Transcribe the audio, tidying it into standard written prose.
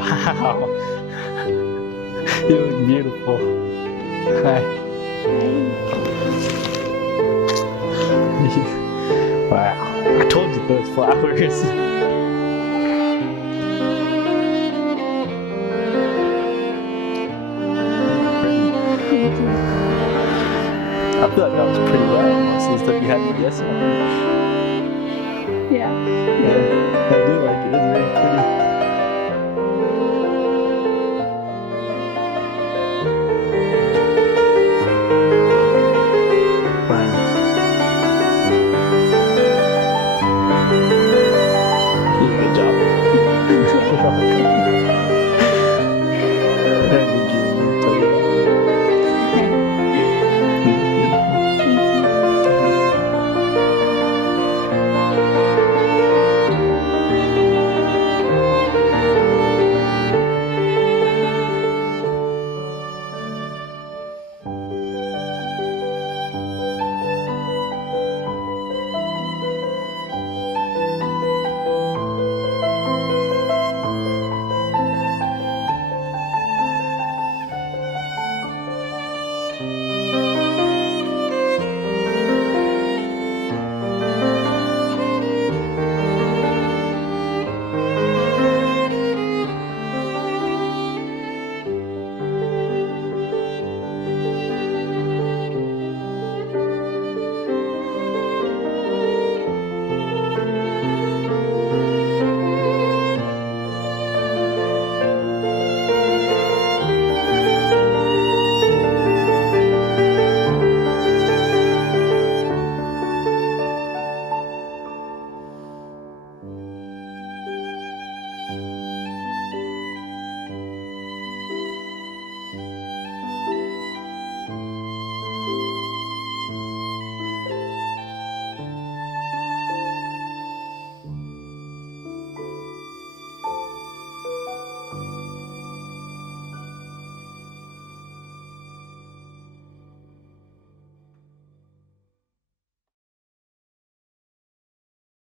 Wow. You look beautiful. Hi. Wow. I told you those flowers. I feel like that was pretty well. Most of the stuff you had me guessing on. Yeah. Yeah, I do like it. It's very pretty.